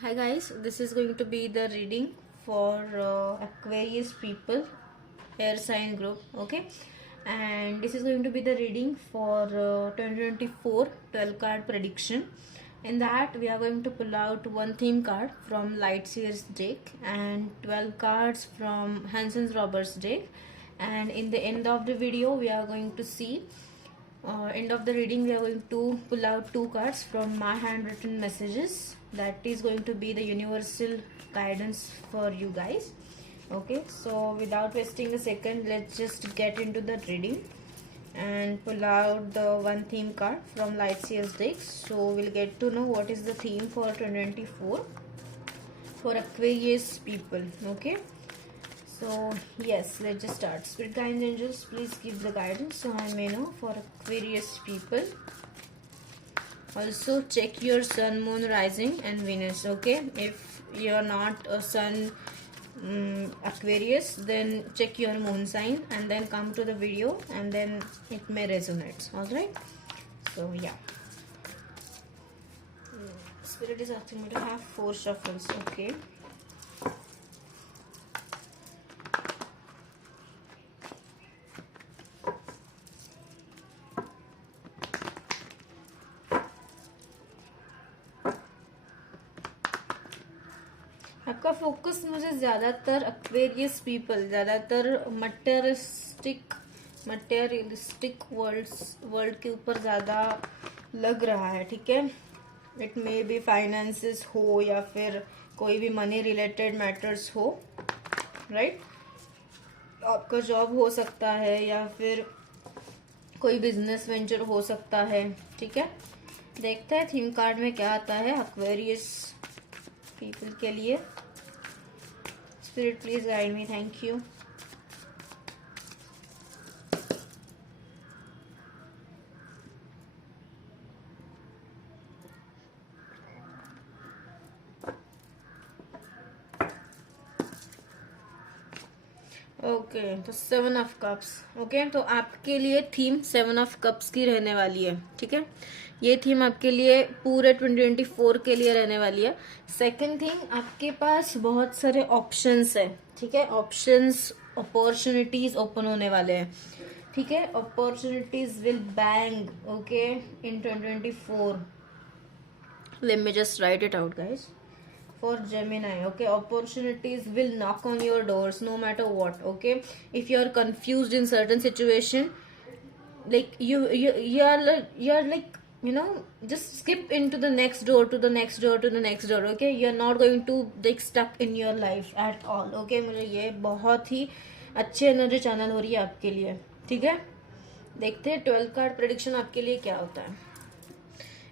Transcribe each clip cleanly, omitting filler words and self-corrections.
Hi guys, this is going to be the reading for Aquarius people, air sign group, okay? And this is going to be the reading for 2024 12 card prediction. In that, we are going to pull out one theme card from Lightseer's deck and 12 cards from Hanson's Roberts deck. And in the end of the video, we are going to see end of the reading we are going to pull out two cards from my handwritten messages. That is going to be the universal guidance for you guys. Okay, so without wasting a second, let's just get into the reading and pull out the one theme card from Lightseer's deck. So we'll get to know what is the theme for 2024 for Aquarius people. Okay, so yes, let's just start. Spirit guides, angels, please give the guidance so I may know for Aquarius people. Also check your sun, moon, rising and Venus. Okay, if you're not a sun Aquarius, then check your moon sign and then come to the video and then it may resonate. All right, so yeah, Spirit is asking me to have 4 shuffles. Okay, आपका focus मुझे ज़्यादातर Aquarius people, ज़्यादातर materialistic world के ऊपर ज़्यादा लग रहा है. ठीक है, इट मे बी फाइनेंसेस हो या फिर कोई भी मनी रिलेटेड मैटर्स हो. राइट, आपका जॉब हो सकता है या फिर कोई बिजनेस वेंचर हो सकता है. ठीक है, देखते हैं थीम कार्ड में क्या आता है एक्वेरियस पीपल के लिए. Spirit, please guide me. Thank you. Okay, तो 7 ऑफ कप्स. ओके, तो आपके लिए थीम 7 ऑफ कप्स की रहने वाली है. ठीक है, ये थीम आपके लिए पूरे 2024 के लिए रहने वाली है. सेकंड थिंग, आपके पास बहुत सारे ऑप्शंस है. ठीक है, ऑप्शंस, अपॉर्चुनिटीज ओपन होने वाले हैं. ठीक है, opportunities will bang. Okay, in 2024. Let me just right it out guys. For Gemini, okay, opportunities will knock on your doors no matter what. Okay, if you are confused in certain situation, like you are like, you know, just skip into the next door to the next door to the next door. Okay, you are not going to like stuck in your life at all. Okay, मुझे ये बहुत ही अच्छी energy channel हो रही है आपके लिए. ठीक है, देखते हैं 12 कार्ड प्रेडिक्शन आपके लिए क्या होता है.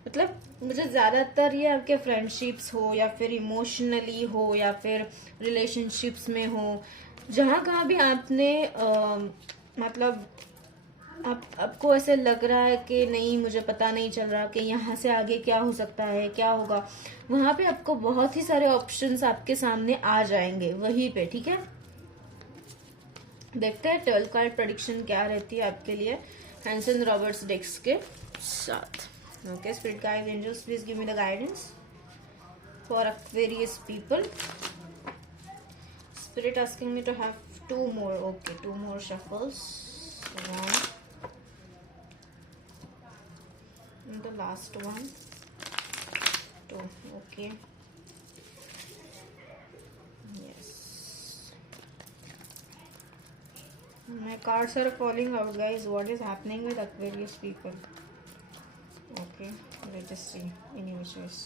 मतलब मुझे ज्यादातर ये आपके फ्रेंडशिप्स हो या फिर इमोशनली हो या फिर रिलेशनशिप्स में हो, जहां कहाँ भी आपने मतलब आपको ऐसे लग रहा है कि नहीं, मुझे पता नहीं चल रहा कि यहाँ से आगे क्या हो सकता है, क्या होगा, वहां पे आपको बहुत ही सारे ऑप्शंस आपके सामने आ जाएंगे वहीं पे. ठीक है, देखते हैं 12 कार्ड प्रेडिक्शन क्या रहती है आपके लिए हैंसन रॉबर्ट्स डेक्स के साथ. Okay, Spirit guides, angels, please give me the guidance for Aquarius people. Spirit asking me to have 2 more. Okay, 2 more shuffles. 1 and the last one. 2. Okay. Yes. My cards are falling out, guys. What is happening with Aquarius people? Okay, let's just see any which ways.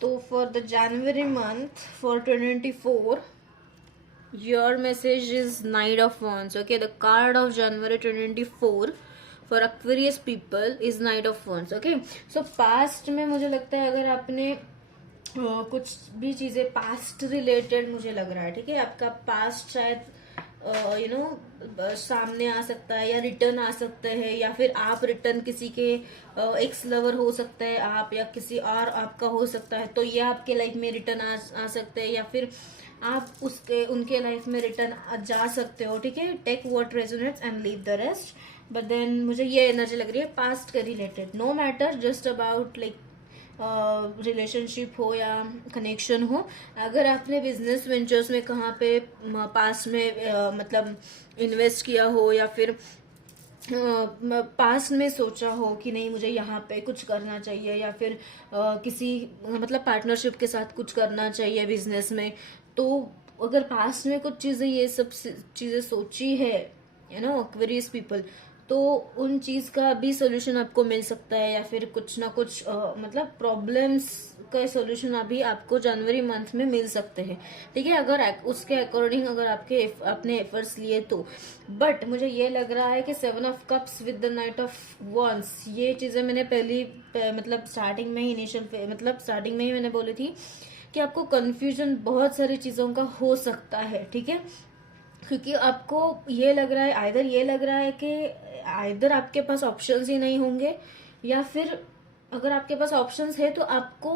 So for the January month for 2024, your message is Knight of Wands. Okay, the card of January 2024 for Aquarius people is Knight of Wands. Okay, so past में मुझे लगता है अगर आपने कुछ भी चीजें past related मुझे लग रहा है. ठीक है, आपका पास्ट शायद यू नो सामने आ सकता है या रिटर्न आ सकता है, या फिर आप रिटर्न किसी के एक्स लवर हो सकता है आप, या किसी और आपका हो सकता है, तो ये आपके लाइफ में रिटर्न आ सकता है. या फिर आप उसके उनके लाइफ में रिटर्न जा सकते हो, ठीक है। Take what resonates and leave the rest. But then मुझे ये एनर्जी लग रही है पास्ट के related, no matter, just about like relationship हो या कनेक्शन हो। अगर आपने बिजनेस वेंचर्स में कहाँ पे पास्ट में मतलब इन्वेस्ट किया हो, या फिर पास्ट में सोचा हो कि नहीं मुझे यहाँ पे कुछ करना चाहिए, या फिर किसी मतलब पार्टनरशिप के साथ कुछ करना चाहिए बिजनेस में, तो अगर पास्ट में कुछ चीजें ये सब चीजें सोची है, यू नो एक्वेरियस पीपल, तो उन चीज का भी सोल्यूशन आपको मिल सकता है, या फिर कुछ ना कुछ मतलब प्रॉब्लम्स का सोल्यूशन अभी आपको जनवरी मंथ में मिल सकते हैं, ठीक है, अगर उसके अकॉर्डिंग अगर अपने एफर्ट्स लिए तो। बट मुझे ये लग रहा है कि 7 of cups with the night of wands, ये चीजें मैंने मतलब स्टार्टिंग में ही मतलब स्टार्टिंग में ही मैंने बोली थी कि आपको कंफ्यूजन बहुत सारी चीजों का हो सकता है, ठीक है, क्योंकि आपको ये लग रहा है, आइदर आपके पास ऑप्शंस ही नहीं होंगे, या फिर अगर आपके पास ऑप्शंस है तो आपको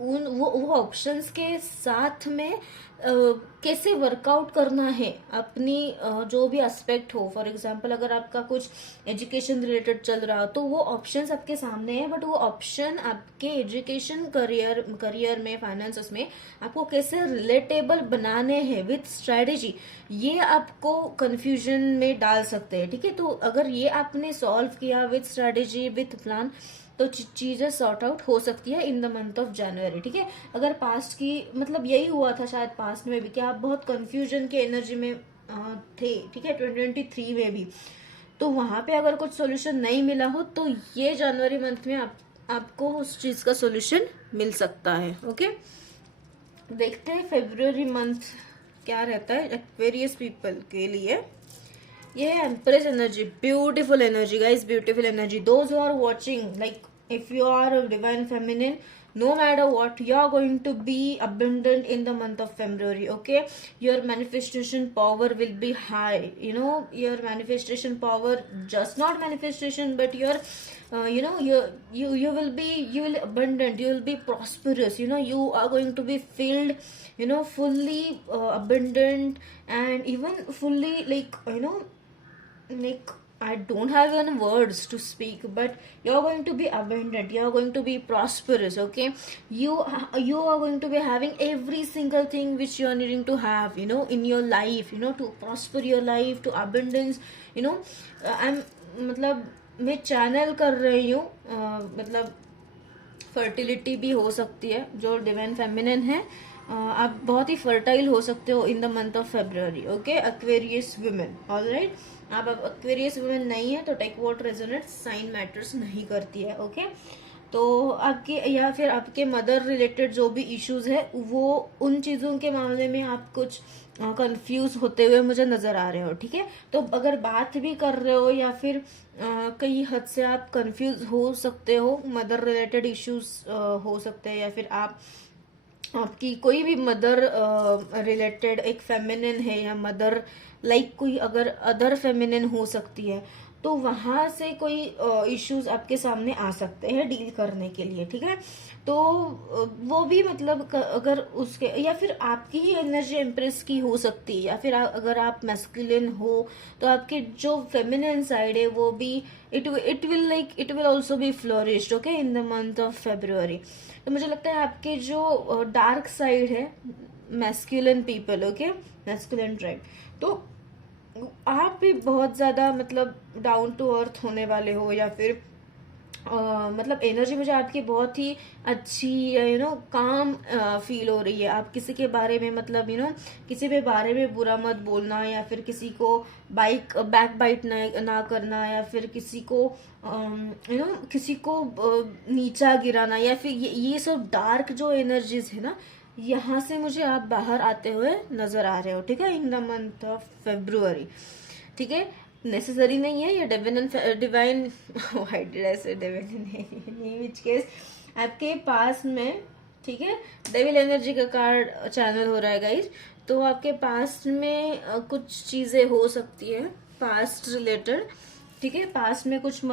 वो ऑप्शंस के साथ में कैसे वर्कआउट करना है अपनी जो भी एस्पेक्ट हो। फॉर एग्जांपल अगर आपका कुछ एजुकेशन रिलेटेड चल रहा हो तो वो ऑप्शंस आपके सामने है, बट वो ऑप्शन आपके एजुकेशन करियर में, फाइनेंस में आपको कैसे रिलेटेबल बनाने हैं विथ स्ट्रेटेजी, ये आपको कंफ्यूजन में डाल सकते हैं, ठीक है। तो अगर ये आपने सॉल्व किया विथ स्ट्रेटेजी विथ प्लान, तो चीजें सॉर्ट आउट हो सकती है in the month of January, ठीक है। अगर पास्ट की मतलब यही हुआ था शायद पास्ट में भी कि आप बहुत कंफ्यूजन के एनर्जी में थे, ठीक है, 2023 में भी, तो वहां पे अगर कुछ सोल्यूशन नहीं मिला हो तो ये जनवरी मंथ में आपको उस चीज का सोल्यूशन मिल सकता है, ओके। देखते हैं फेब्रुअरी मंथ क्या रहता है एक्वेरियस पीपल के लिए। ये है empress energy, beautiful energy guys, beautiful energy. Those who are watching, like if you are a divine feminine, no matter what, you are going to be abundant in the month of February, okay. Your manifestation power will be high, you know, your manifestation power, just not manifestation, but your you know, you will abundant, you will be prosperous, you know, you are going to be filled, you know, fully abundant, and even fully like, you know, like I don't have any words to speak, but you're going to be abundant, you're going to be prosperous, okay. You are going to be having every single thing which you are needing to have, you know, in your life, you know, to prosper your life, to abundance, you know. I'm मतलब मैं channel कर रही हूँ, मतलब fertility भी हो सकती है, जो डिवाइन फेमिनिन है, आप बहुत ही फर्टाइल हो सकते हो in the month of February, okay, Aquarius women, alright. आप एक्वेरियस वुमेन नहीं है तो take what resonates sign matters नहीं करती है, ओके। तो आपके या फिर आपके मदर रिलेटेड जो भी इश्यूज है, वो उन चीजों के मामले में आप कुछ कंफ्यूज होते हुए मुझे नजर आ रहे हो, ठीक है। तो अगर बात भी कर रहे हो या फिर कई हद से आप कंफ्यूज हो सकते हो, मदर रिलेटेड इश्यूज हो सकते हैं, या फिर आपकी कोई भी मदर रिलेटेड एक फेमिनिन है, या मदर लाइक कोई अगर अदर फेमिनिन हो सकती है, तो वहां से कोई इश्यूज आपके सामने आ सकते हैं डील करने के लिए, ठीक है। तो वो भी मतलब अगर उसके, या फिर आपकी ही एनर्जी इम्प्रेस की हो सकती है, या फिर अगर आप मैस्कुलिन हो तो आपके जो फेमिनिन साइड है वो भी it will also be flourished, okay, in the month of February. तो मुझे लगता है आपके जो डार्क साइड है, masculine people, okay, masculine tribe, तो आप भी बहुत ज्यादा मतलब डाउन टू अर्थ होने वाले हो, या फिर मतलब एनर्जी मुझे आपकी बहुत ही अच्छी, यू नो, काम फील हो रही है। आप किसी के बारे में मतलब, यू नो, किसी के बारे में बुरा मत बोलना, या फिर किसी को बैक बाइट ना करना, या फिर किसी को यू नो किसी को नीचा गिराना, या फिर ये सब डार्क जो एनर्जीज है ना, यहाँ से मुझे आप बाहर आते हुए नजर आ रहे हो, ठीक है, in the month of February, ठीक है। नेसेसरी नहीं है ये डिवाइन व्हाई डिड आई से डिवाइन, नहीं, विच केस आपके पास में, ठीक है, डेविल एनर्जी का कार्ड चैनल हो रहा है गाइस। तो आपके पास में कुछ चीजें हो सकती है पास्ट रिलेटेड, ठीक है, पास्ट में कुछ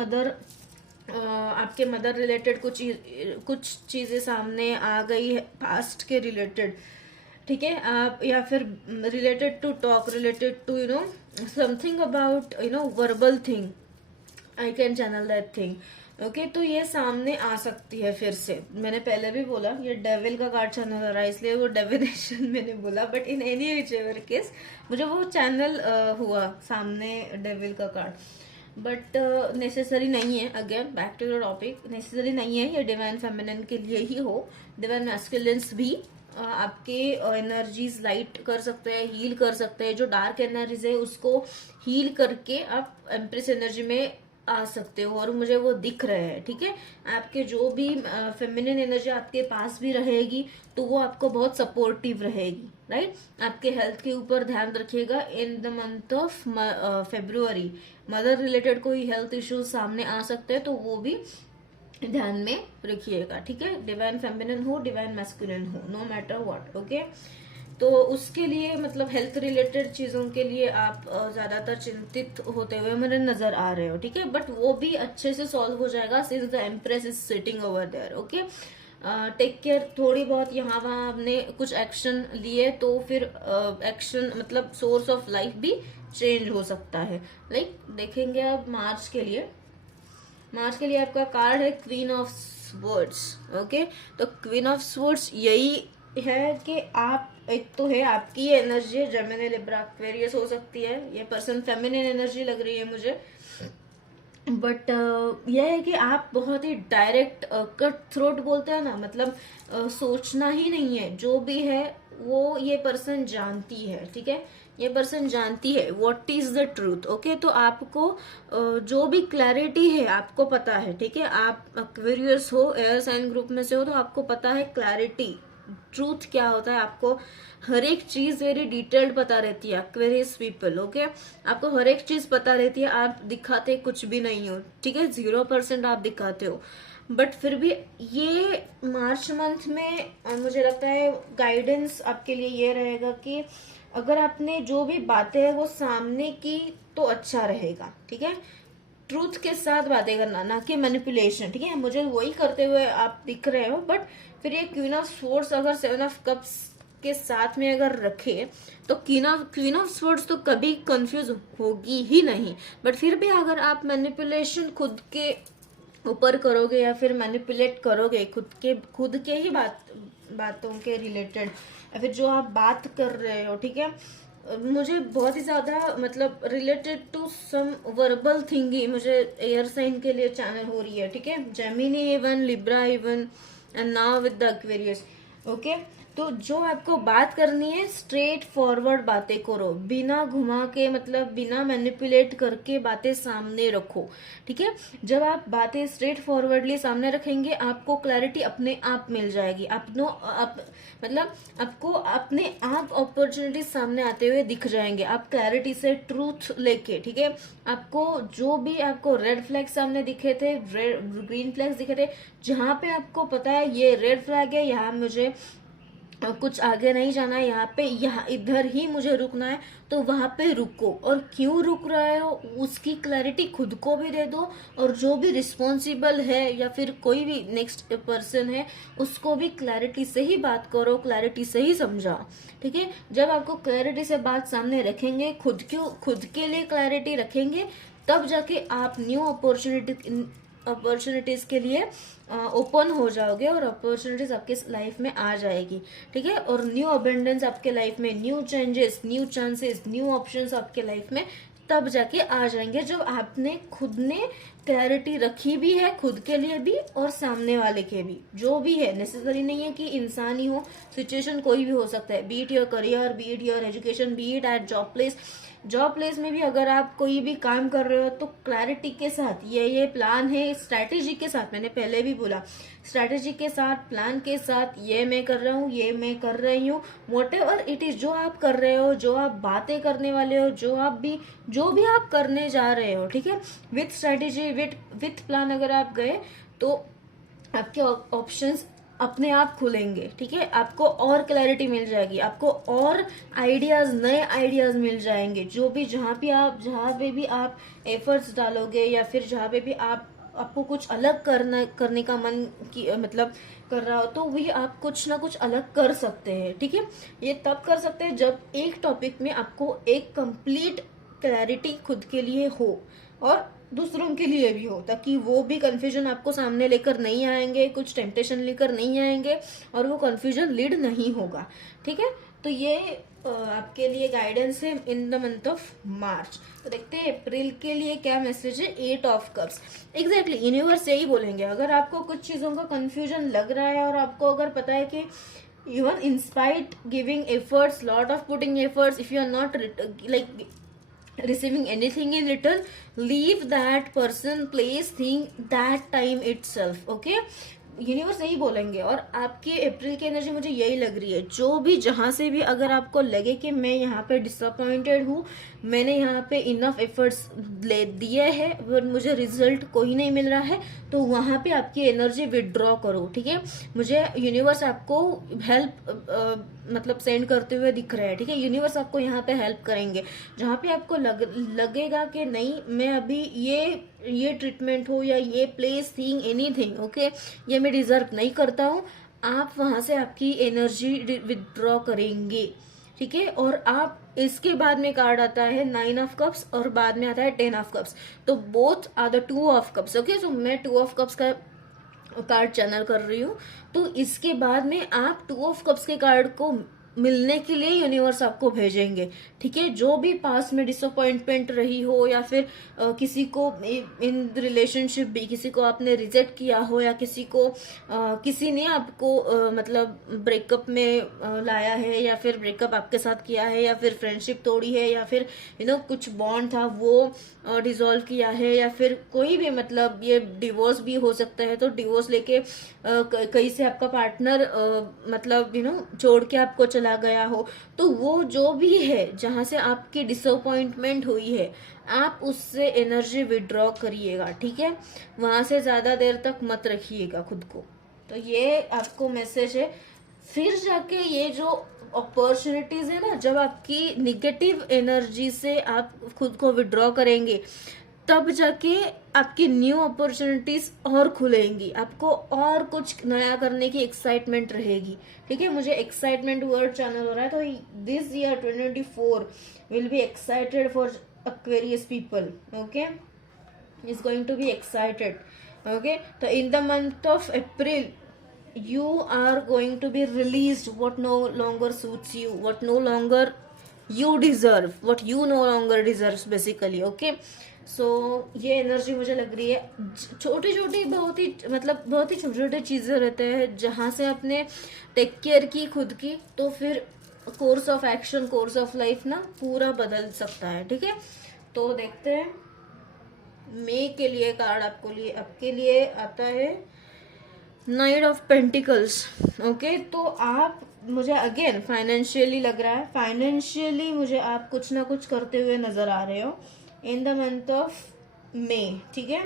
आपके मदर रिलेटेड कुछ चीजें सामने आ गई है पास्ट के रिलेटेड, ठीक है, आप या फिर related to talk, related to something about verbal thing, I can channel that thing. Okay, तो ये सामने आ सकती है फिर से। मैंने पहले भी बोला ये डेविल का कार्ड चैनल हो रहा है, इसलिए वो डेविनेशन मैंने बोला, but in any which ever case मुझे वो चैनल हुआ सामने डेविल का कार्ड, बट नेसेसरी नहीं है। Again back to the topic, necessary नहीं है ये डिवाइन फेमिनिन के लिए ही हो। डिवाइन मैस्कुलिन्स भी आपके एनर्जीज लाइट कर सकते हैं, हील कर सकते हैं। जो डार्क एनर्जीज है उसको हील करके आप एम्प्रेस एनर्जी में आ सकते हो, और मुझे वो दिख रहे हैं। ठीक है, आपके जो भी फेमिनिन एनर्जी आपके पास भी रहेगी तो वो आपको बहुत सपोर्टिव रहेगी, राइट। आपके हेल्थ के ऊपर ध्यान रखिएगा। इन the month of February mother related कोई हेल्थ इश्यूज सामने आ सकते हैं, तो वो भी ध्यान में रखिएगा। ठीक है, डिवाइन फेमिनिन हो, डिवाइन मैस्कुलिन हो, नो मैटर व्हाट। ओके, तो उसके लिए मतलब हेल्थ रिलेटेड चीजों के लिए आप ज्यादातर चिंतित होते हुए मुझे नजर आ रहे हो। ठीक है, बट वो भी अच्छे से सॉल्व हो जाएगा since the empress is sitting over there. Okay, take care. थोड़ी बहुत यहाँ वहां आपने कुछ एक्शन लिए तो फिर एक्शन मतलब सोर्स ऑफ लाइफ भी चेंज हो सकता है। लाइक देखेंगे आप मार्च के लिए, मार्च के लिए आपका कार्ड है क्वीन ऑफ स्वर्ड्स। ओके, तो क्वीन ऑफ स्वर्ड्स यही है कि आप, एक तो है आपकी ये एनर्जी है जेमिनी लिब्रा एक्वेरियस हो सकती है, ये पर्सन फेमिनिन एनर्जी लग रही है मुझे, बट यह है कि आप बहुत ही डायरेक्ट कट थ्रोट बोलते हैं ना, मतलब सोचना ही नहीं है। जो भी है वो ये पर्सन जानती है। ठीक है, ये पर्सन जानती है what is the truth. Okay, तो आपको जो भी क्लैरिटी है आपको पता है। ठीक है, आप एक्वेरियस हो, एयर साइन ग्रुप में से हो, तो आपको पता है क्लैरिटी, ट्रूथ क्या होता है। आपको हर एक चीज वेरी डिटेल्ड पता रहती है एक्वेरियस पीपल। ओके, आपको हर एक चीज पता रहती है, आप दिखाते कुछ भी नहीं हो। ठीक है, 0% आप दिखाते हो, बट फिर भी ये मार्च मंथ में मुझे लगता है गाइडेंस आपके लिए ये रहेगा कि अगर आपने जो भी बातें है वो सामने की तो अच्छा रहेगा। ठीक है, ट्रूथ के साथ बातें करना, ना कि मैनिपुलेशन। ठीक है, मुझे वही करते हुए आप दिख रहे हो, बट फिर ये क्वीन ऑफ स्वॉर्ड्स अगर 7 ऑफ कप्स के साथ में अगर रखे तो क्वीन ऑफ स्वॉर्ड्स तो कभी कंफ्यूज होगी ही नहीं। बट फिर भी अगर आप मैनिपुलेशन खुद के ऊपर करोगे या फिर मैनिपुलेट करोगे खुद के ही बातों के रिलेटेड, या फिर जो आप बात कर रहे हो, ठीक है, मुझे बहुत ही ज्यादा मतलब related to some verbal thing ही मुझे एयर साइन के लिए चैनल हो रही है। ठीक है, Gemini even, Libra even, and now with the Aquarius. Okay, तो जो आपको बात करनी है स्ट्रेट फॉरवर्ड बातें करो, बिना घुमा के, मतलब बिना मैनिपुलेट करके बातें सामने रखो। ठीक है, जब आप बातें स्ट्रेट फॉरवर्डली सामने रखेंगे आपको क्लैरिटी अपने आप मिल जाएगी। मतलब आपको अपने आप अपॉर्चुनिटी सामने आते हुए दिख जाएंगे, आप क्लैरिटी से ट्रूथ लेके। ठीक है, आपको जो भी आपको रेड फ्लैग सामने दिखे थे, ग्रीन फ्लैग्स दिखे थे, जहां पे आपको पता है ये रेड फ्लैग है, यहाँ मुझे कुछ आगे नहीं जाना है, यहाँ पे यहाँ इधर ही मुझे रुकना है, तो वहां पे रुको। और क्यों रुक रहे हो उसकी क्लैरिटी खुद को भी दे दो, और जो भी रिस्पॉन्सिबल है या फिर कोई भी नेक्स्ट पर्सन है उसको भी क्लैरिटी से ही बात करो, क्लैरिटी से ही समझाओ। ठीक है, जब आपको क्लैरिटी से बात सामने रखेंगे, खुद के लिए क्लैरिटी रखेंगे, तब जाके आप न्यू अपॉर्चुनिटीज के लिए ओपन हो जाओगे और अपॉर्चुनिटीज आपके लाइफ में आ जाएगी। ठीक है, और न्यू अबेंडेंस आपके लाइफ में, new changes, new chances, new options आपके लाइफ में तब जाके आ जाएंगे जब आपने खुद ने क्लैरिटी रखी भी है, खुद के लिए भी और सामने वाले के भी। जो भी है, नेसेसरी नहीं है कि इंसान ही हो, सिचुएशन कोई भी हो सकता है, B it your career, B it your education, B it at job place में भी अगर आप कोई भी काम कर रहे हो तो क्लैरिटी के साथ, ये प्लान है, स्ट्रैटेजी के साथ, मैंने पहले भी बोला, स्ट्रैटेजी के साथ, प्लान के साथ, ये मैं कर रहा हूँ, ये मैं कर रही हूँ, वॉट एवर इट इज, जो आप कर रहे हो, जो आप बातें करने वाले हो, जो भी आप करने जा रहे हो, ठीक है, विथ स्ट्रैटेजी, विथ प्लान अगर आप गए तो आपके ऑप्शंस अपने आप खुलेंगे। ठीक है, आपको और क्लैरिटी मिल जाएगी, आपको और आइडियाज, नए आइडियाज मिल जाएंगे। जो भी जहाँ पे भी आप एफर्ट्स डालोगे या फिर जहाँ पे भी आप आपको कुछ अलग करने का मन की मतलब कर रहा हो, तो भी आप कुछ ना कुछ अलग कर सकते हैं, ठीक है। ये तब कर सकते हैं जब एक टॉपिक में आपको एक कंप्लीट क्लैरिटी खुद के लिए हो और दूसरों के लिए भी हो, ताकि वो भी कंफ्यूजन आपको सामने लेकर नहीं आएंगे, कुछ टेम्पटेशन लेकर नहीं आएंगे और वो कंफ्यूजन लीड नहीं होगा, ठीक है। तो ये आपके लिए गाइडेंस है in the month of March. तो देखते हैं अप्रैल के लिए क्या मैसेज है। 8 ऑफ कप्स, एग्जैक्टली यूनिवर्स यही बोलेंगे। अगर आपको कुछ चीजों का कंफ्यूजन लग रहा है और आपको अगर पता है कि even in spite giving efforts, lot of putting efforts, if you are not like receiving anything in return, leave that person, place, thing that time itself, okay। Universe यही बोलेंगे। और आपकी अप्रैल की एनर्जी मुझे यही लग रही है, जो भी जहां से भी अगर आपको लगे कि मैं यहाँ पे डिसअपॉइंटेड हूँ, मैंने यहाँ पे इनफ एफर्ट्स ले दिए हैं पर मुझे रिजल्ट कोई नहीं मिल रहा है, तो वहां पे आपकी एनर्जी विदड्रॉ करो, ठीक है। मुझे यूनिवर्स आपको हेल्प मतलब सेंड करते हुए दिख रहा है, ठीक है। यूनिवर्स आपको यहाँ पे हेल्प करेंगे। जहाँ पे आपको लगेगा कि नहीं, मैं अभी ये ट्रीटमेंट हो या ये प्लेस, थिंग, एनीथिंग, ओके, ये मैं डिजर्व नहीं करता हूँ, आप वहां से आपकी एनर्जी विदड्रॉ करेंगे, ठीक है। और आप इसके बाद में कार्ड आता है 9 ऑफ कप्स और बाद में आता है 10 ऑफ कप्स, तो both are the 2 of cups, okay. So मैं 2 ऑफ कप्स का कार्ड चैनल कर रही हूँ, तो इसके बाद में आप 2 ऑफ कप्स के कार्ड को मिलने के लिए यूनिवर्स आपको भेजेंगे, ठीक है। जो भी पास में डिसअपॉइंटमेंट रही हो या फिर किसी को इन रिलेशनशिप भी किसी को आपने रिजेक्ट किया हो या किसी को किसी ने आपको मतलब ब्रेकअप में लाया है या फिर ब्रेकअप आपके साथ किया है या फिर फ्रेंडशिप तोड़ी है या फिर कुछ बॉन्ड था वो डिसॉल्व किया है या फिर कोई भी मतलब ये डिवोर्स भी हो सकता है, तो डिवोर्स लेके कहीं से आपका पार्टनर मतलब छोड़ के आपको चला गया हो, तो वो जो भी है जहां से आपकी डिसअपॉइंटमेंट हुई है, आप उससे एनर्जी विड्रॉ करिएगा, ठीक है। वहां से ज्यादा देर तक मत रखिएगा खुद को। तो ये आपको मैसेज है। फिर जाके ये जो अपॉर्चुनिटीज है ना, जब आपकी निगेटिव एनर्जी से आप खुद को विड्रॉ करेंगे, तब जाके आपकी न्यू अपॉर्चुनिटीज और खुलेंगी, आपको और कुछ नया करने की एक्साइटमेंट रहेगी, ठीक है। मुझे एक्साइटमेंट वर्ड चैनल हो रहा है, तो this year 2024 will be excited for Aquarius people, okay, is going to be excited, okay। तो in the month of April you are going to be released what no longer suits you, what no longer you deserve, what you no longer deserves basically, okay। सो ये energy मुझे लग रही है। छोटी छोटी बहुत ही छोटे छोटे चीजें रहते हैं जहां से आपने टेक केयर की खुद की, तो फिर course of action, course of life ना पूरा बदल सकता है, ठीक है। तो देखते हैं मई के लिए कार्ड आपके लिए आता है 9 ऑफ पेंटिकल्स, ओके। तो आप मुझे अगेन फाइनेंशियली लग रहा है, फाइनेंशियली मुझे आप कुछ ना कुछ करते हुए नजर आ रहे हो in the month of May, ठीक है।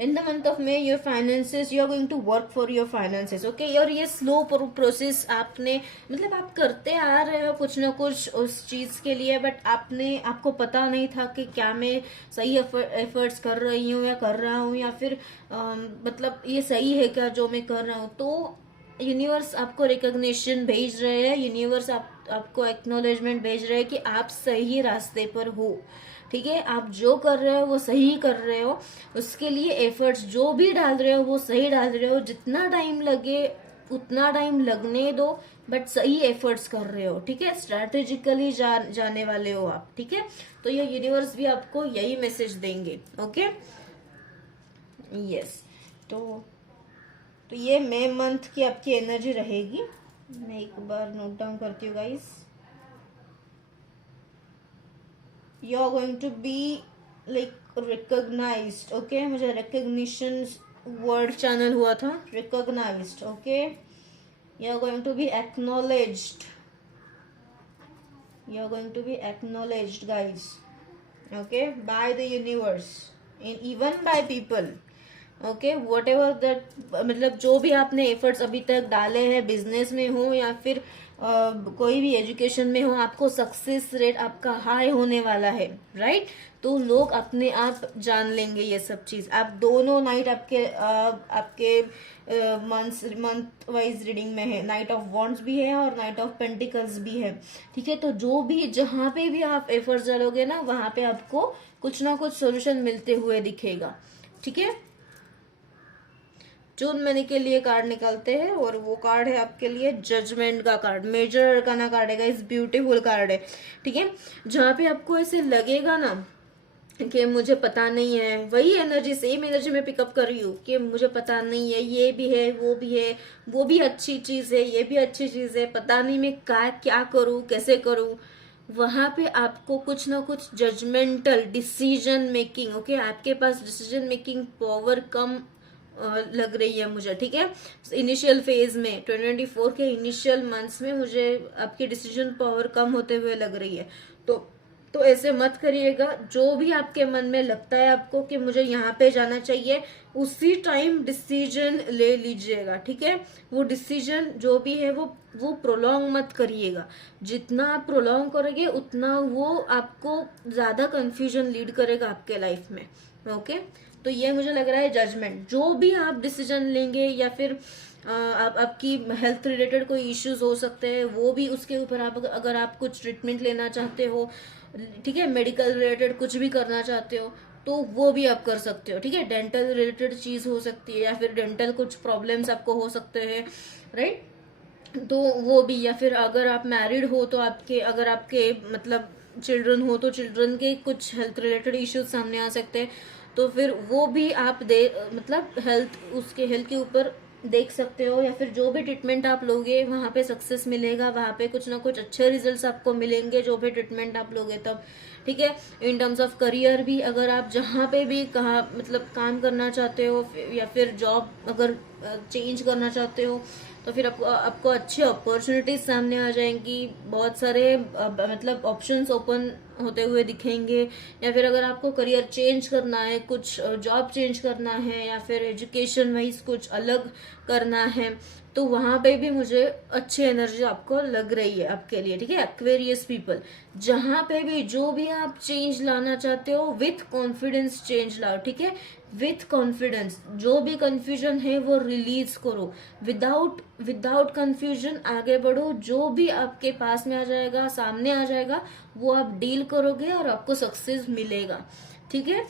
In the month of May your finances, you are going to work for your finances, okay. और ये स्लो प्रोसेस आपने आप करते आ रहे हो कुछ ना कुछ उस चीज के लिए, बट आपको पता नहीं था कि क्या मैं सही एफर्ट्स कर रही हूँ या कर रहा हूँ, या फिर ये सही है क्या जो मैं कर रहा हूँ। तो यूनिवर्स आपको रिकॉग्निशन भेज रहे हैं, यूनिवर्स आपको एक्नॉलेजमेंट भेज रहे हैं कि आप सही रास्ते पर हो, ठीक है। आप जो कर रहे हो वो सही कर रहे हो, उसके लिए एफर्ट्स जो भी डाल रहे हो वो सही डाल रहे हो। जितना टाइम लगे उतना टाइम लगने दो, बट सही एफर्ट्स कर रहे हो, ठीक है। स्ट्रैटेजिकली जाने वाले हो आप, ठीक है। तो ये यूनिवर्स भी आपको यही मैसेज देंगे, ओके, यस। तो ये मई मंथ की आपकी एनर्जी रहेगी। मैं एक बार नोट डाउन करती हूँ guys. You are going to be recognized, okay। मुझे recognition word channel हुआ था, recognized, okay। You are going to be acknowledged, you are going to be acknowledged guys, okay, by the universe and even by people, okay. whatever that जो भी आपने efforts अभी तक डाले हैं, बिजनेस में हो या फिर कोई भी एजुकेशन में हो, आपको सक्सेस रेट आपका हाई होने वाला है, राइट। तो लोग अपने आप जान लेंगे ये सब चीज। आप दोनों नाइट आपके मंथ वाइज रीडिंग में है, नाइट ऑफ वॉन्ड्स भी है और नाइट ऑफ पेंटिकल्स भी है, ठीक है। तो जो भी जहां पे भी आप एफर्ट्स डालोगे ना, वहां पे आपको कुछ ना कुछ सोल्यूशन मिलते हुए दिखेगा, ठीक है। जून महीने के लिए कार्ड निकालते हैं, और वो कार्ड है आपके लिए जजमेंट का कार्ड, मेजर अरकाना कार्ड है, इस ब्यूटीफुल कार्ड है, ठीक है। जहां पे आपको ऐसे लगेगा ना कि मुझे पता नहीं है, वही एनर्जी, सेम एनर्जी में पिकअप कर रही हूँ कि मुझे पता नहीं है, ये भी है, वो भी है, वो भी अच्छी चीज है, ये भी अच्छी चीज है, पता नहीं मैं क्या करूँ, कैसे करूँ। वहां पे आपको कुछ ना कुछ जजमेंटल डिसीजन मेकिंग, ओके, आपके पास डिसीजन मेकिंग पावर कम लग रही है मुझे, ठीक है। इनिशियल फेज में 2024 के इनिशियल मंथ्स में मुझे आपकी डिसीजन पावर कम होते हुए लग रही है। तो ऐसे मत करिएगा। जो भी आपके मन में लगता है आपको कि मुझे यहाँ पे जाना चाहिए, उसी टाइम डिसीजन ले लीजिएगा, ठीक है। वो डिसीजन जो भी है वो प्रोलॉन्ग मत करिएगा। जितना आप प्रोलॉन्ग करोगे उतना वो आपको ज्यादा कंफ्यूजन लीड करेगा आपके लाइफ में, ओके। तो ये मुझे लग रहा है जजमेंट। जो भी आप डिसीजन लेंगे, या फिर आपकी हेल्थ रिलेटेड कोई इश्यूज हो सकते हैं, वो भी उसके ऊपर आप अगर आप कुछ ट्रीटमेंट लेना चाहते हो, ठीक है, मेडिकल रिलेटेड कुछ भी करना चाहते हो, तो वो भी आप कर सकते हो, ठीक है। डेंटल रिलेटेड चीज हो सकती है, या फिर डेंटल कुछ प्रॉब्लम्स आपको हो सकते हैं, राइट। तो वो भी, या फिर अगर आप मैरिड हो तो अगर आपके मतलब चिल्ड्रन हो तो चिल्ड्रन के कुछ हेल्थ रिलेटेड इश्यूज सामने आ सकते हैं, तो फिर वो भी आप मतलब उसके हेल्थ के ऊपर देख सकते हो। या फिर जो भी ट्रीटमेंट आप लोगे वहां पे सक्सेस मिलेगा, वहां पे कुछ ना कुछ अच्छे रिजल्ट्स आपको मिलेंगे जो भी ट्रीटमेंट आप लोगे तब, ठीक है। इन टर्म्स ऑफ करियर भी, अगर आप जहाँ पे भी कहा मतलब काम करना चाहते हो, या फिर जॉब अगर चेंज करना चाहते हो, तो फिर आपको अच्छी अपॉर्चुनिटीज सामने आ जाएंगी, बहुत सारे मतलब ऑप्शंस ओपन होते हुए दिखेंगे। या फिर अगर आपको करियर चेंज करना है, कुछ जॉब चेंज करना है, या फिर एजुकेशन वाइज कुछ अलग करना है, तो वहां पे भी मुझे अच्छी एनर्जी आपको लग रही है आपके लिए, ठीक है। एक्वेरियस पीपल, जहां पे भी जो भी आप चेंज लाना चाहते हो, विथ कॉन्फिडेंस चेंज लाओ, ठीक है, विथ कॉन्फिडेंस। जो भी कंफ्यूजन है वो रिलीज करो, विदाउट कंफ्यूजन आगे बढ़ो। जो भी आपके पास में आ जाएगा, सामने आ जाएगा, वो आप डील करोगे और आपको सक्सेस मिलेगा, ठीक है।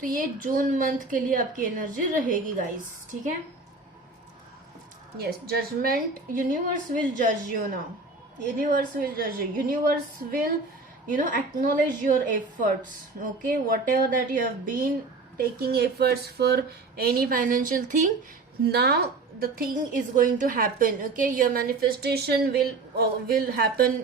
तो ये जून मंथ के लिए आपकी एनर्जी रहेगी गाइस, ठीक है। यस, जजमेंट, यूनिवर्स विल जज यू नाउ, यूनिवर्स विल जज you, universe will acknowledge your efforts, okay, whatever that you have been taking efforts for any financial thing, now the thing is going to happen, okay. Your manifestation will happen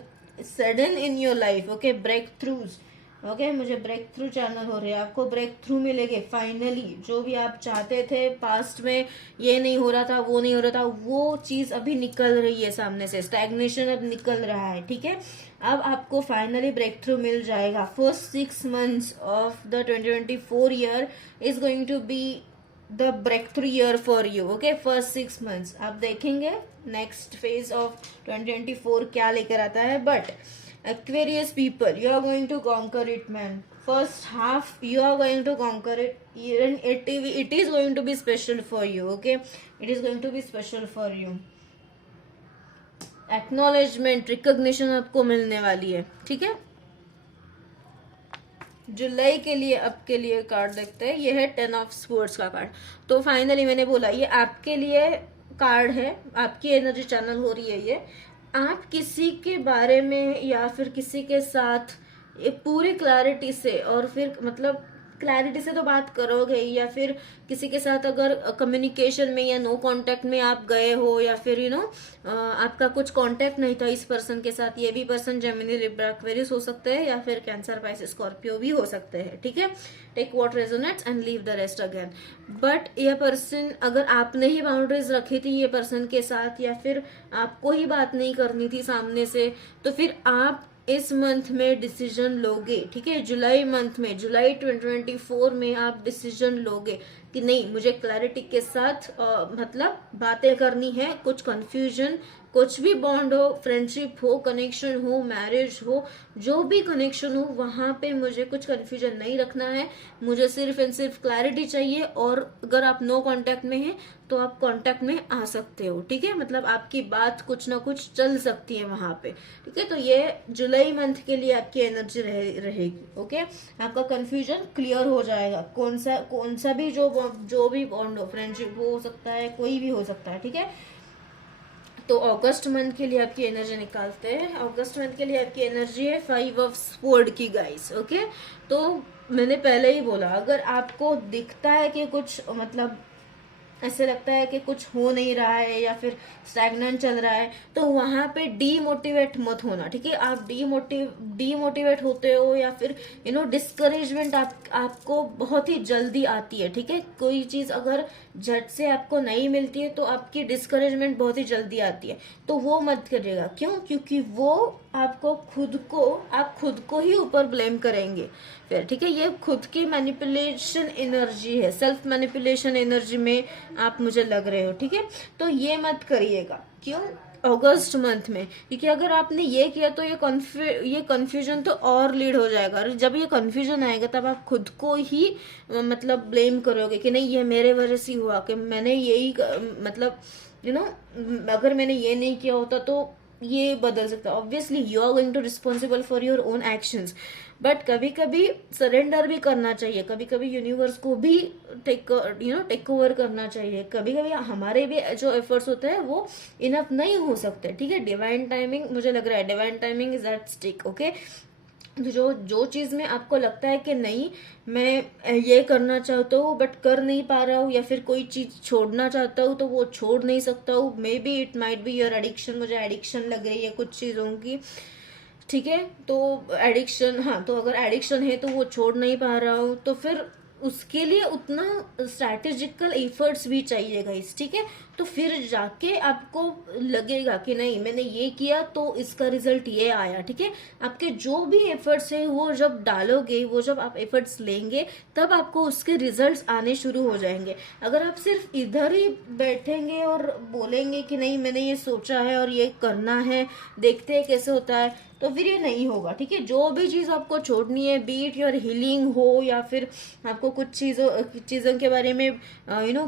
sudden in your life, okay. Breakthroughs, okay, मुझे break through channel हो रहे हैं, आपको break through मिलेंगे finally. जो भी आप चाहते थे पास्ट में, ये नहीं हो रहा था, वो नहीं हो रहा था, वो चीज अभी निकल रही है सामने से, स्टैग्नेशन अब निकल रहा है, ठीक है। अब आपको फाइनली ब्रेक थ्रू मिल जाएगा। First 6 months of the 2024 year is going to be the breakthrough year for you, okay. First 6 months आप देखेंगे नेक्स्ट फेज ऑफ 2024 क्या लेकर आता है, but Aquarius people, you are going to conquer it, man. First half, you are going to conquer it. Even it is going to be special for you, okay? It is going to be special for you. Acknowledgement, recognition आपको मिलने वाली है, ठीक है। जुलाई के लिए आपके लिए कार्ड देखते हैं, ये है 10 ऑफ स्पोर्ट्स का कार्ड। तो फाइनली मैंने बोला ये आपके लिए कार्ड है, आपकी एनर्जी चैनल हो रही है ये। आप किसी के बारे में या फिर किसी के साथ पूरी क्लैरिटी से, और फिर मतलब क्लैरिटी से तो बात करोगे, या फिर किसी के साथ अगर कम्युनिकेशन में या नो कांटेक्ट में आप गए हो, या फिर आपका कुछ कांटेक्ट नहीं था इस पर्सन के साथ। ये भी पर्सन जेमिनी, लिब्रा, एक्वेरियस हो सकते हैं, या फिर कैंसर, पाइसिस, स्कॉर्पियो भी हो सकते हैं, ठीक है। Take what resonates and leave the rest again. But ये पर्सन, अगर आपने ही बाउंड्रीज रखी थी ये पर्सन के साथ, या फिर आपको ही बात नहीं करनी थी सामने से, तो फिर आप इस मंथ में डिसीजन लोगे, ठीक है। जुलाई मंथ में, जुलाई 2024 में आप डिसीजन लोगे। कि नहीं मुझे क्लैरिटी के साथ मतलब बातें करनी है, कुछ कंफ्यूजन, कुछ भी बॉन्ड हो, फ्रेंडशिप हो, कनेक्शन हो, मैरिज हो, जो भी कनेक्शन हो, वहां पे मुझे कुछ कंफ्यूजन नहीं रखना है, मुझे सिर्फ एंड सिर्फ क्लैरिटी चाहिए। और अगर आप नो कांटेक्ट में हैं तो आप कांटेक्ट में आ सकते हो, ठीक है, मतलब आपकी बात कुछ ना कुछ चल सकती है वहां पे, ठीक है। तो ये जुलाई मंथ के लिए आपकी एनर्जी रहेगी, ओके। आपका कंफ्यूजन क्लियर हो जाएगा, कौन सा भी जो भी बॉन्ड हो, फ्रेंडशिप हो सकता है, कोई भी हो सकता है, ठीक है। तो अगस्त मंथ के लिए आपकी एनर्जी निकालते हैं। अगस्त मंथ के लिए आपकी एनर्जी है 5 ऑफ स्वॉर्ड की, गाइस, ओके। तो मैंने पहले ही बोला, अगर आपको दिखता है कि कुछ मतलब ऐसे लगता है कि कुछ हो नहीं रहा है या फिर स्टैग्नेंट चल रहा है, तो वहां पे डीमोटिवेट मत होना, ठीक है। आप डीमोटिवेट होते हो या फिर डिस्करेजमेंट आपको बहुत ही जल्दी आती है, ठीक है। कोई चीज अगर झट से आपको नहीं मिलती है तो आपकी डिस्करेजमेंट बहुत ही जल्दी आती है, तो वो मत करिएगा। क्यों? क्योंकि वो आप खुद को ही ऊपर ब्लेम करेंगे फिर, ठीक है। ये खुद की मैनिपुलेशन एनर्जी है, सेल्फ मैनिपुलेशन एनर्जी में आप मुझे लग रहे हो, ठीक है। तो ये मत करिएगा। क्यों? अगस्त मंथ में, क्योंकि अगर आपने ये किया तो ये कंफ्यूजन तो और लीड हो जाएगा, और जब ये कंफ्यूजन आएगा तब आप खुद को ही मतलब ब्लेम करोगे कि नहीं ये मेरे वजह से हुआ, कि मैंने यही मतलब अगर मैंने ये नहीं किया होता तो ये बदल सकता। Obviously you are going to responsible for your own actions, but कभी कभी सरेंडर भी करना चाहिए, कभी कभी यूनिवर्स को भी टेक ओवर करना चाहिए। कभी कभी हमारे भी जो एफर्ट्स होते हैं वो इनफ नहीं हो सकते, ठीक है। डिवाइन टाइमिंग, मुझे लग रहा है divine timing is at stake, okay. तो जो चीज में आपको लगता है कि नहीं मैं ये करना चाहता हूँ बट कर नहीं पा रहा हूँ, या फिर कोई चीज छोड़ना चाहता हूँ तो वो छोड़ नहीं सकता हूँ, may be it might be your addiction, मुझे एडिक्शन लग रही है कुछ चीजों की, ठीक है। तो एडिक्शन, हाँ, तो अगर एडिक्शन है तो वो छोड़ नहीं पा रहा हूँ, तो फिर उसके लिए उतना स्ट्रैटेजिकल एफर्ट्स भी चाहिए गाइस, ठीक है। तो फिर जाके आपको लगेगा कि नहीं मैंने ये किया तो इसका रिजल्ट ये आया, ठीक है। आपके जो भी एफर्ट्स है वो जब डालोगे, वो जब आप एफर्ट्स लेंगे तब आपको उसके रिजल्ट्स आने शुरू हो जाएंगे। अगर आप सिर्फ इधर ही बैठेंगे और बोलेंगे कि नहीं मैंने ये सोचा है और ये करना है, देखते हैं कैसे होता है, तो फिर ये नहीं होगा, ठीक है। जो भी चीज आपको छोड़नी है, बीट योर हीलिंग हो या फिर आपको कुछ चीजों के बारे में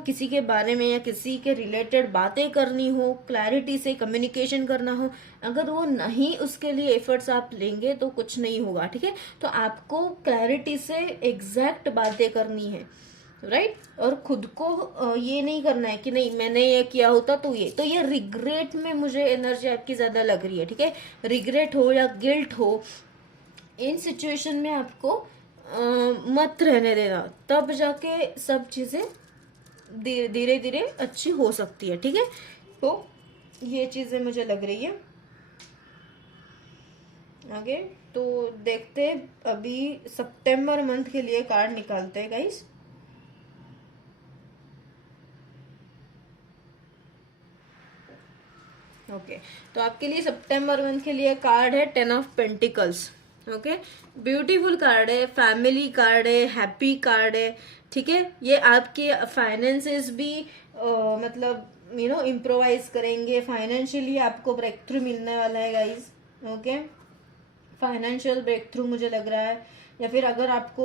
किसी के बारे में या किसी के रिलेटेड बातें करनी हो, क्लैरिटी से कम्युनिकेशन करना हो, अगर वो नहीं उसके लिए एफर्ट्स आप लेंगे तो कुछ नहीं होगा, ठीक है। तो आपको क्लैरिटी से एग्जैक्ट बातें करनी है, राइट। और खुद को ये नहीं करना है कि नहीं मैंने ये किया होता तो ये रिग्रेट में मुझे एनर्जी आपकी ज्यादा लग रही है, ठीक है। रिग्रेट हो या गिल्ट हो, इन सिचुएशन में आपको मत रहने देना, तब जाके सब चीजें धीरे धीरे अच्छी हो सकती है, ठीक है। तो ये चीजें मुझे लग रही है आगे। तो देखते अभी सितंबर मंथ के लिए कार्ड निकालते हैं गाइस। ओके, तो आपके लिए सितंबर मंथ के लिए कार्ड है 10 of pentacles, okay. Beautiful card है, फैमिली कार्ड है, हैप्पी कार्ड है, ठीक है। ये आपके फाइनेंसेस भी मतलब इम्प्रोवाइज करेंगे, फाइनेंशियली आपको ब्रेक थ्रू मिलने वाला है guys, okay. Financial breakthrough मुझे लग रहा है, या फिर अगर आपको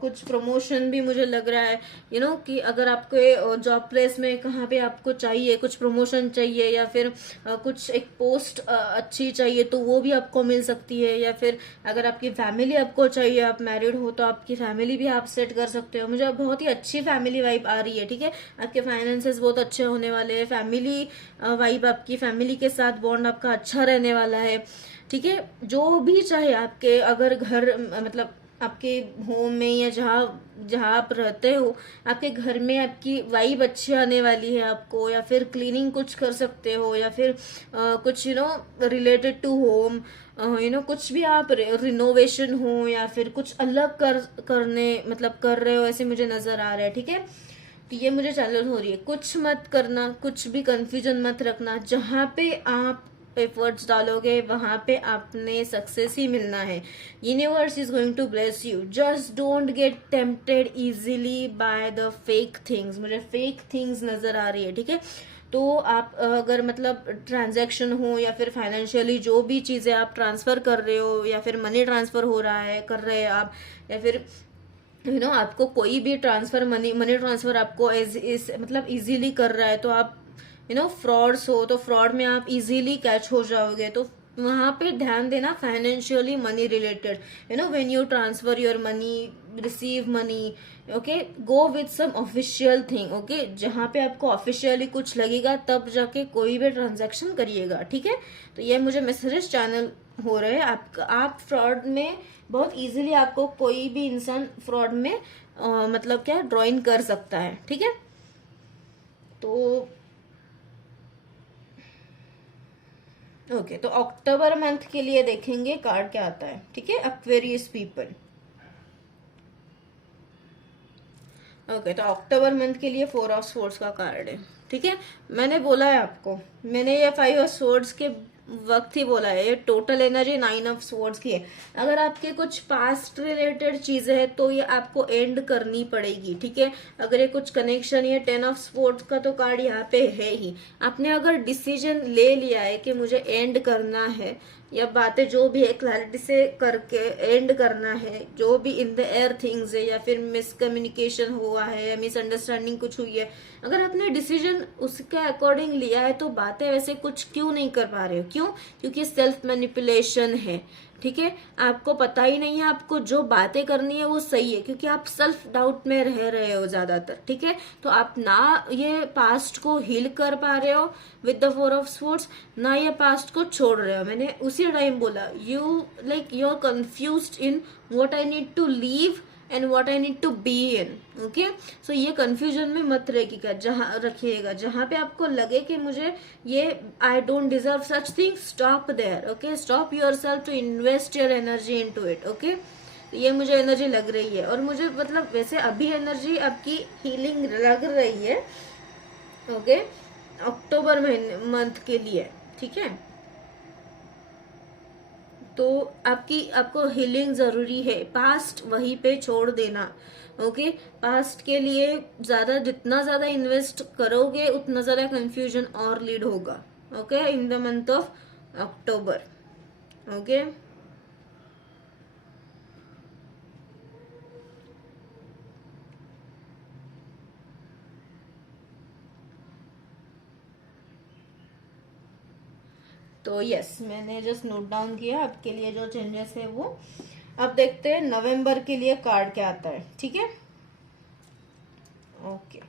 कुछ प्रमोशन भी मुझे लग रहा है, कि अगर आपको जॉब प्लेस में कहाँ पे आपको चाहिए कुछ प्रमोशन चाहिए, या फिर कुछ एक पोस्ट अच्छी चाहिए तो वो भी आपको मिल सकती है, या फिर अगर आपकी फैमिली आपको चाहिए, आप मैरिड हो तो आपकी फैमिली भी आप सेट कर सकते हो। मुझे बहुत ही अच्छी फैमिली वाइब आ रही है, ठीक है। आपके फाइनेंसेस बहुत अच्छे होने वाले हैं, फैमिली वाइब, आपकी फैमिली के साथ बॉन्ड आपका अच्छा रहने वाला है, ठीक है। जो भी चाहे आपके, अगर घर मतलब आपके होम में या जहाँ आप रहते हो, आपके घर में आपकी वाइब अच्छी आने वाली है आपको, या फिर क्लीनिंग कुछ कर सकते हो, या फिर कुछ रिलेटेड टू होम, कुछ भी आप रिनोवेशन हो या फिर कुछ अलग करने मतलब कर रहे हो, ऐसे मुझे नजर आ रहा है, ठीक है। तो ये मुझे चैनल हो रही है, कुछ मत करना, कुछ भी कंफ्यूजन मत रखना, जहाँ पे आप एफर्ट्स डालोगे वहां पे आपने सक्सेस ही मिलना है. Universe is going to bless you. Just don't get tempted easily by the fake things. मुझे फेक थिंग्स नजर आ रही है, ठीक है. तो आप अगर मतलब ट्रांजैक्शन हो या फिर फाइनेंशियली जो भी चीजें आप ट्रांसफर कर रहे हो या फिर मनी ट्रांसफर हो रहा है कर रहे हैं आप, या फिर आपको कोई भी ट्रांसफर मनी ट्रांसफर आपको मतलब इजीली कर रहा है, तो आप फ्रॉड्स हो तो फ्रॉड में आप इजीली कैच हो जाओगे. तो वहां पे ध्यान देना financially money related. When you transfer your money, receive money, okay, go with some official thing. Okay, जहां पे आपको ऑफिशियली कुछ लगेगा तब जाके कोई भी ट्रांजैक्शन करिएगा, ठीक है. तो ये मुझे मैसेजेस चैनल हो रहे हैं. आप फ्रॉड में बहुत इजीली आपको कोई भी इंसान फ्रॉड में मतलब क्या ड्रॉइंग कर सकता है, ठीक है. तो ओके, तो अक्टूबर मंथ के लिए देखेंगे कार्ड क्या आता है, ठीक है. Aquarius people. ओके, तो अक्टूबर मंथ के लिए 4 ऑफ स्वॉर्ड्स का कार्ड है, ठीक है. मैंने बोला है आपको, मैंने ये 5 ऑफ स्वॉर्ड्स के वक्त ही बोला है, ये टोटल एनर्जी 9 ऑफ स्वॉर्ड्स की है. अगर आपके कुछ पास्ट रिलेटेड चीजें हैं तो ये आपको एंड करनी पड़ेगी, ठीक है. अगर ये कुछ कनेक्शन, ये 10 ऑफ स्वॉर्ड्स का तो कार्ड यहाँ पे है ही. आपने अगर डिसीजन ले लिया है कि मुझे एंड करना है, या बातें जो भी है क्लैरिटी से करके एंड करना है, जो भी इन द एयर थिंग्स है या फिर मिसकम्युनिकेशन हुआ है या मिसअंडरस्टैंडिंग कुछ हुई है, अगर आपने डिसीजन उसके अकॉर्डिंग लिया है तो बातें वैसे कुछ क्यों नहीं कर पा रहे हो? क्यों? क्योंकि सेल्फ मैनिपुलेशन है, ठीक है. आपको पता ही नहीं है आपको जो बातें करनी है वो सही है, क्योंकि आप सेल्फ डाउट में रह रहे हो ज्यादातर, ठीक है. तो आप ना ये पास्ट को हील कर पा रहे हो विद द 4 ऑफ स्वॉर्ड्स, ना ये पास्ट को छोड़ रहे हो. मैंने उसी टाइम बोला, you are confused in what I need to leave and what I need to be in. Okay, so ये कंफ्यूजन में मत रखिएगा. जहां पे आपको लगे कि मुझे ये I don't deserve such thing, stop there. Okay, stop yourself to invest your energy into it. Okay, ये मुझे एनर्जी लग रही है, और मुझे मतलब वैसे अभी एनर्जी आपकी हीलिंग लग रही है. ओके, अक्टूबर मंथ के लिए, ठीक है. तो आपको हीलिंग जरूरी है. पास्ट वहीं पे छोड़ देना. ओके, पास्ट के लिए जितना ज्यादा इन्वेस्ट करोगे उतना ज्यादा कंफ्यूजन और लीड होगा. Okay, in the month of October. Okay, तो यस, मैंने जस्ट नोट डाउन किया आपके लिए जो चेंजेस है वो. अब देखते हैं नवंबर के लिए कार्ड क्या आता है, ठीक है. ओके,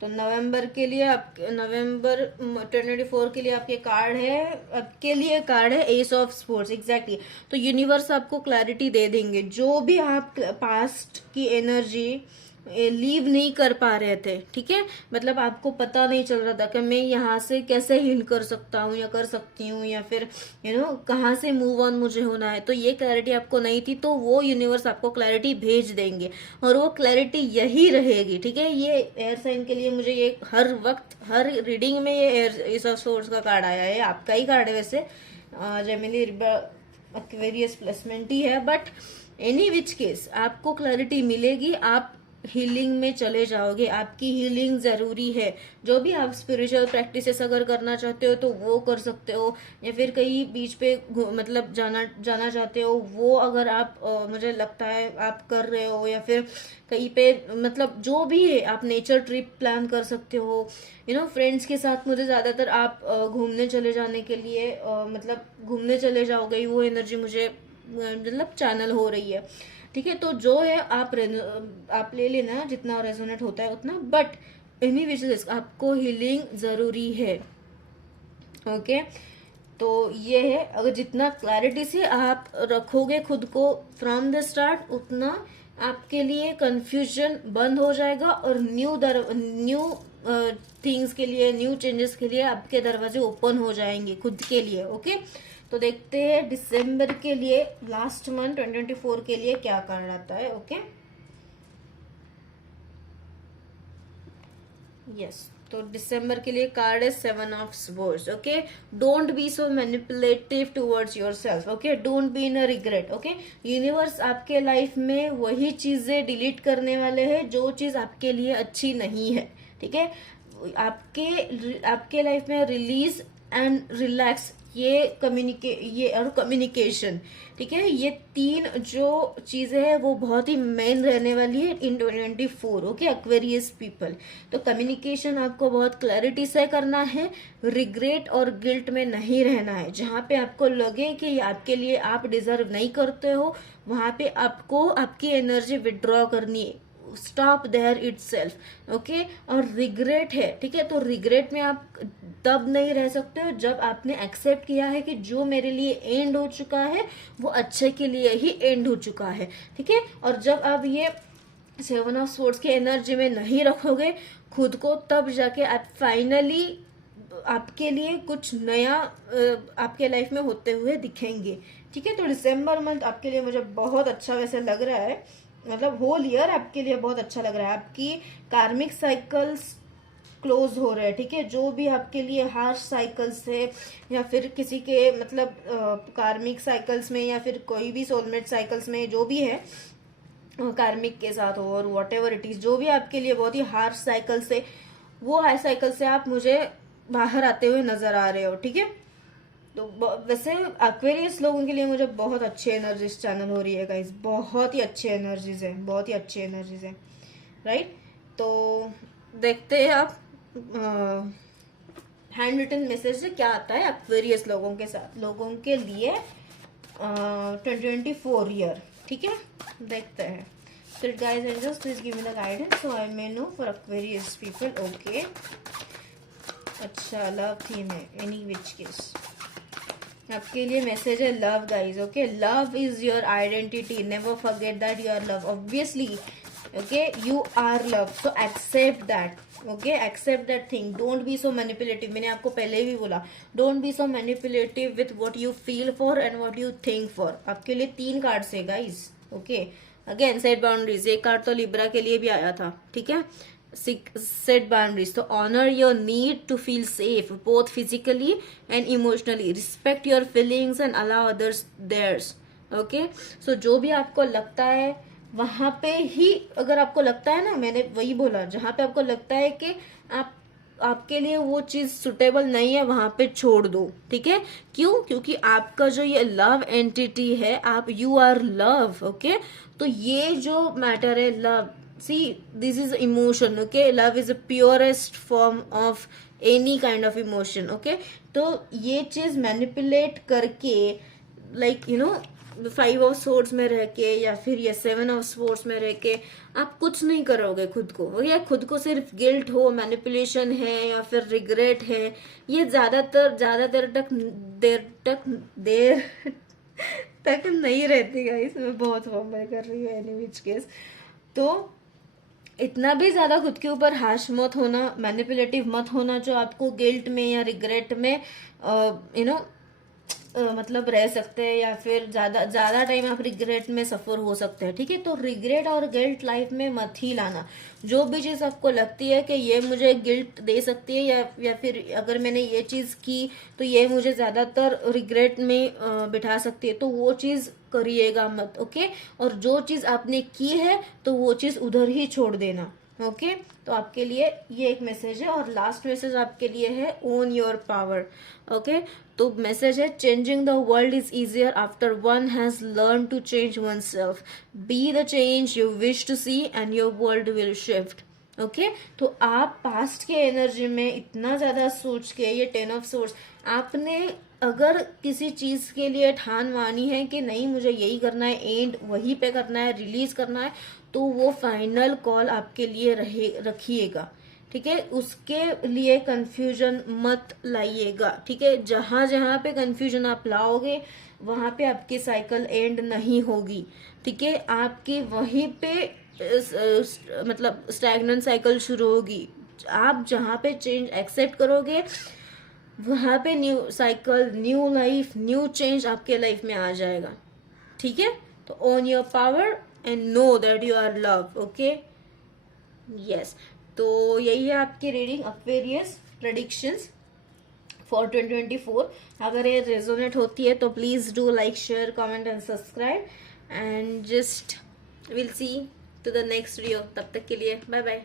तो नवंबर के लिए नवंबर 2024 के लिए आपके लिए कार्ड है एस ऑफ स्पोर्ट्स. एग्जैक्टली. तो यूनिवर्स आपको क्लैरिटी दे देंगे. जो भी आप पास्ट की एनर्जी लीव नहीं कर पा रहे थे, ठीक है, मतलब आपको पता नहीं चल रहा था कि मैं यहाँ से कैसे हील कर सकता हूँ या कर सकती हूँ, या फिर कहाँ से मूव ऑन मुझे होना है, तो ये क्लैरिटी आपको नहीं थी, तो वो यूनिवर्स आपको क्लैरिटी भेज देंगे, और वो क्लैरिटी यही रहेगी, ठीक है. ये एयर साइन के लिए मुझे ये हर वक्त हर रीडिंग में ये एयर ऑफ सोर्स का कार्ड आया है. आपका ही कार्ड है वैसे, जेमिनी एक्वेरियस प्लेसमेंट ही है, बट एनी विच केस आपको क्लैरिटी मिलेगी. आप हीलिंग में चले जाओगे. आपकी हीलिंग जरूरी है. जो भी आप स्पिरिचुअल प्रैक्टिसेस अगर करना चाहते हो तो वो कर सकते हो, या फिर कहीं बीच पे मतलब जाना चाहते हो, वो अगर आप मुझे लगता है आप कर रहे हो, या फिर कहीं पे मतलब जो भी है आप नेचर ट्रिप प्लान कर सकते हो. फ्रेंड्स के साथ मुझे ज्यादातर आप घूमने चले जाने के लिए मतलब घूमने चले जाओगे, वो एनर्जी मुझे मतलब चैनल हो रही है, ठीक है. तो जो है आप ले लेना जितना रेजोनेट होता है उतना, बट एनी विच आपको हीलिंग जरूरी है. ओके, तो ये है, अगर जितना क्लैरिटी से आप रखोगे खुद को फ्रॉम द स्टार्ट, उतना आपके लिए कंफ्यूजन बंद हो जाएगा, और न्यू थिंग्स के लिए, न्यू चेंजेस के लिए आपके दरवाजे ओपन हो जाएंगे खुद के लिए. ओके, तो देखते हैं दिसंबर के लिए, लास्ट मंथ 2024 के लिए क्या कार्ड आता है. ओके, यस, तो दिसंबर के लिए कार्ड है 7 of swords. Okay, don't be so manipulative towards yourself. Okay, don't be in a regret. Okay, universe आपके लाइफ में वही चीजें डिलीट करने वाले हैं जो चीज आपके लिए अच्छी नहीं है. ठीक है, आपके लाइफ में रिलीज एंड रिलैक्स, ये कम्युनिकेशन. ठीक है, ये 3 जो चीजें हैं वो बहुत ही मेन रहने वाली है इन 2024. Okay, Aquarius people. तो कम्युनिकेशन आपको बहुत क्लैरिटी से करना है. रिग्रेट और गिल्ट में नहीं रहना है. जहां पे आपको लगे कि आपके लिए आप डिजर्व नहीं करते हो, वहां पे आपको आपकी एनर्जी विड्रॉ करनी है. Stop there itself. Okay, और रिग्रेट है, ठीक है, तो रिग्रेट में आप तब नहीं रह सकते हो जब आपने एक्सेप्ट किया है कि जो मेरे लिए एंड हो चुका है वो अच्छे के लिए ही एंड हो चुका है. ठीक है, और जब आप ये 7 ऑफ स्वॉर्ड्स की एनर्जी में नहीं रखोगे खुद को, तब जाके आप फाइनली आपके लिए कुछ नया आपके लाइफ में होते हुए दिखेंगे. ठीक है, तो दिसंबर मंथ आपके लिए मुझे बहुत अच्छा वैसे लग रहा है. मतलब होल ईयर आपके लिए बहुत अच्छा लग रहा है. आपकी कार्मिक साइकिल्स क्लोज हो रहे हैं. ठीक है, जो भी आपके लिए हार्श साइकिल्स है या फिर किसी के मतलब कार्मिक साइकिल्स में या फिर कोई भी सोलमेट साइकिल्स में जो भी है कार्मिक के साथ हो, और वॉट एवर इट इज, जो भी आपके लिए बहुत ही हार्श साइकिल से, वो हाई साइकिल से आप मुझे बाहर आते हुए नजर आ रहे हो. ठीक है, तो वैसे एक्वेरियस लोगों के लिए मुझे बहुत अच्छी एनर्जीज चैनल हो रही है गाइस. बहुत ही अच्छी एनर्जीज है, बहुत ही अच्छी एनर्जीज है. राइट, तो देखते हैं आप हैंड रिटन मैसेज से क्या आता है एक्वेरियस लोगों के साथ, लोगों के लिए 2024 ईयर. ठीक है, देखते हैं. Spirit guides angels, please give me the guidance so I may know for Aquarius people. Okay. अच्छा, लव थीम है एनी विच केस. आपके लिए मैसेज है love guys. Okay, love is your identity. Never forget that you are love. Obviously, okay, you are love, so accept that. Okay, accept that thing. Don't be so manipulative. मैंने आपको पहले भी बोला, don't be so manipulative with what you feel for and what you think for. आपके लिए 3 cards है guys. Okay, again set boundaries. एक card तो लिब्रा के लिए भी आया था. ठीक है, set boundaries. So honor your need to feel safe both physically and emotionally. Respect your feelings and allow others theirs. Okay, so जो भी आपको लगता है वहां पे ही, अगर आपको लगता है ना, मैंने वही बोला, जहां पे आपको लगता है कि आपके लिए वो चीज सुटेबल नहीं है वहां पे छोड़ दो. ठीक है, क्यों? क्योंकि आपका जो ये लव एंटिटी है, आप यू आर लव. ओके, तो ये जो मैटर है love, see this is emotion. Okay, love is the purest form of any kind of emotion. Okay, तो ये चीज मैनिपुलेट करके, like you know, 5 of swords में रह के या फिर ये 7 ऑफ स्वॉर्ड्स में रह के आप कुछ नहीं करोगे खुद को. या खुद को सिर्फ गिल्ट हो, मैनिपुलेशन है या फिर रिग्रेट है, ये ज्यादा देर तक नहीं रहती गाइस. मैं बहुत फॉर्मल कर रही हूँ एनी विच केस. तो इतना भी ज्यादा खुद के ऊपर हार्श मत होना, मैनिपुलेटिव मत होना जो आपको गिल्ट में या रिग्रेट में यू नो मतलब रह सकते हैं, या फिर ज्यादा टाइम आप रिग्रेट में सफर हो सकते हैं. ठीक है, तो रिग्रेट और गिल्ट लाइफ में मत ही लाना. जो भी चीज आपको लगती है कि ये मुझे गिल्ट दे सकती है या फिर अगर मैंने ये चीज की तो ये मुझे ज्यादातर रिग्रेट में बिठा सकती है, तो वो चीज करिएगा मत. ओके, और जो चीज आपने की है तो वो चीज उधर ही छोड़ देना. ओके, तो आपके लिए ये एक मैसेज है. और लास्ट मैसेज आपके लिए है ओन योर पावर. ओके, तो मैसेज है changing the world is easier after one has learn to change oneself. Be the change you wish to see and your world will shift. Okay, तो आप past के energy में इतना ज्यादा सोच के, ये 10 ऑफ सोर्स, आपने अगर किसी चीज के लिए ठान मानी है कि नहीं मुझे यही करना है, एंड वहीं पे करना है, रिलीज करना है, तो वो फाइनल कॉल आपके लिए रखिएगा. ठीक है, उसके लिए कंफ्यूजन मत लाइएगा. ठीक है, जहां जहां पे कंफ्यूजन आप लाओगे वहां पे आपकी साइकिल एंड नहीं होगी. ठीक है, आपकी वहीं पे मतलब स्टैग्नेंट साइकिल शुरू होगी. आप जहां पे चेंज एक्सेप्ट करोगे वहां पे new cycle, new life, new change आपके लाइफ में आ जाएगा. ठीक है, तो own your power and know that you are love. Okay, yes. तो यही है आपकी रीडिंग अक्वेरियस प्रेडिक्शंस फॉर 2024। अगर ये रेजोनेट होती है तो please do like, share, comment and subscribe, and just will see to the next video. तब तक के लिए बाय बाय।